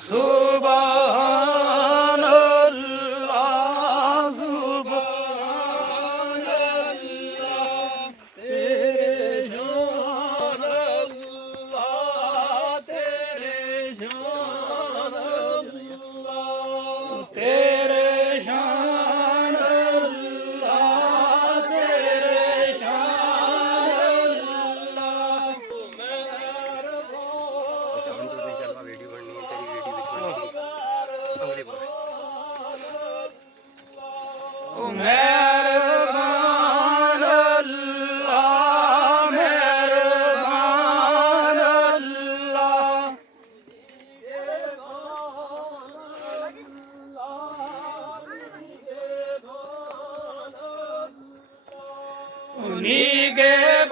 सुभान अल्लाह सुभान अल्लाह तेरे शान अल्लाह तेरे शान अल्लाह तेरे शान अल्लाह तेरे शान अल्लाह वीडियो बननी है तेरी वीडियो अंग्रेजी बोल मेहरबान अल्लाह मेहरबान अल्लाह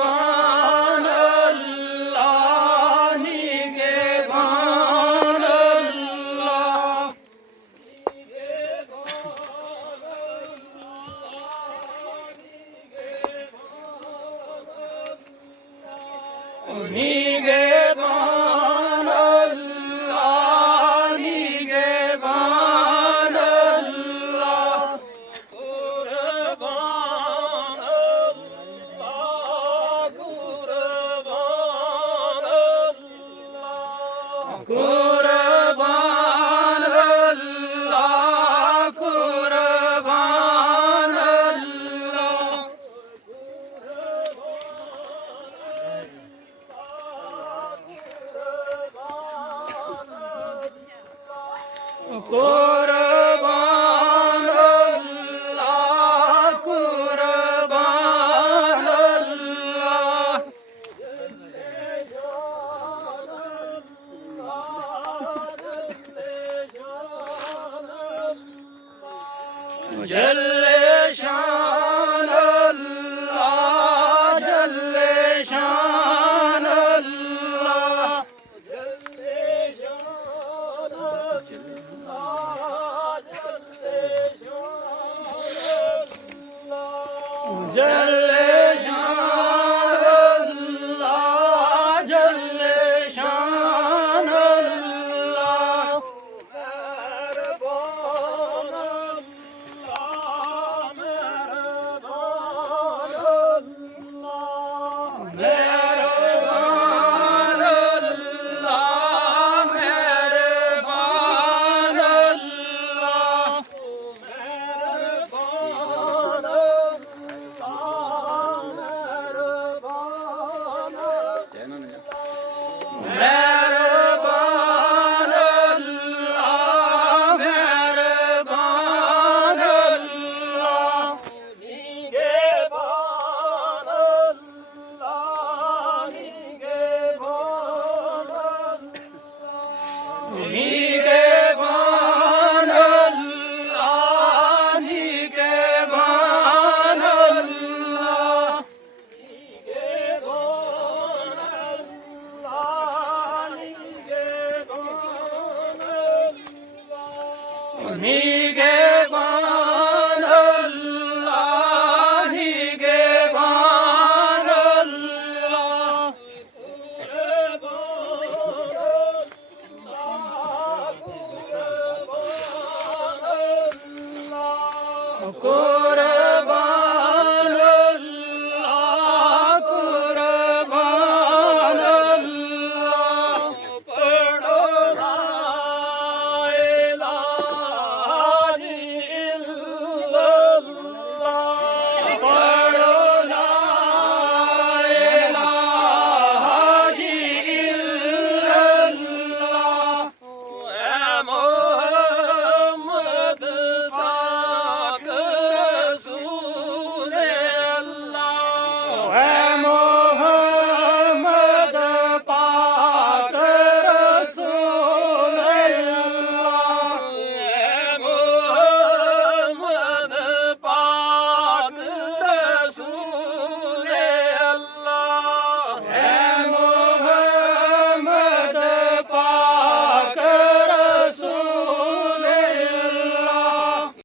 निगहबान अल्लाह निगहबान अल्लाह निगहबान अल्लाह निगहबान अल्लाह कुर्बान अल्लाह कुर्बान अल्लाह कुर्बान अल्लाह कुर्बान अल्लाह कुर्बान अल्लाह जल्ले शान अल्लाह जल्ले शान अल्लाह जल्ले शान अल्लाह जल्ले शान अल्लाह मेहरबान अल्लाह मेहरबान अल्लाह मेहरबान अल्लाह मेहरबान अल्लाह मेहरबान अल्लाह मेहरबान अल्लाह निगहबान अल्लाह निगहबान अल्लाह निगहबान अल्लाह निगहबान अल्लाह निगहबान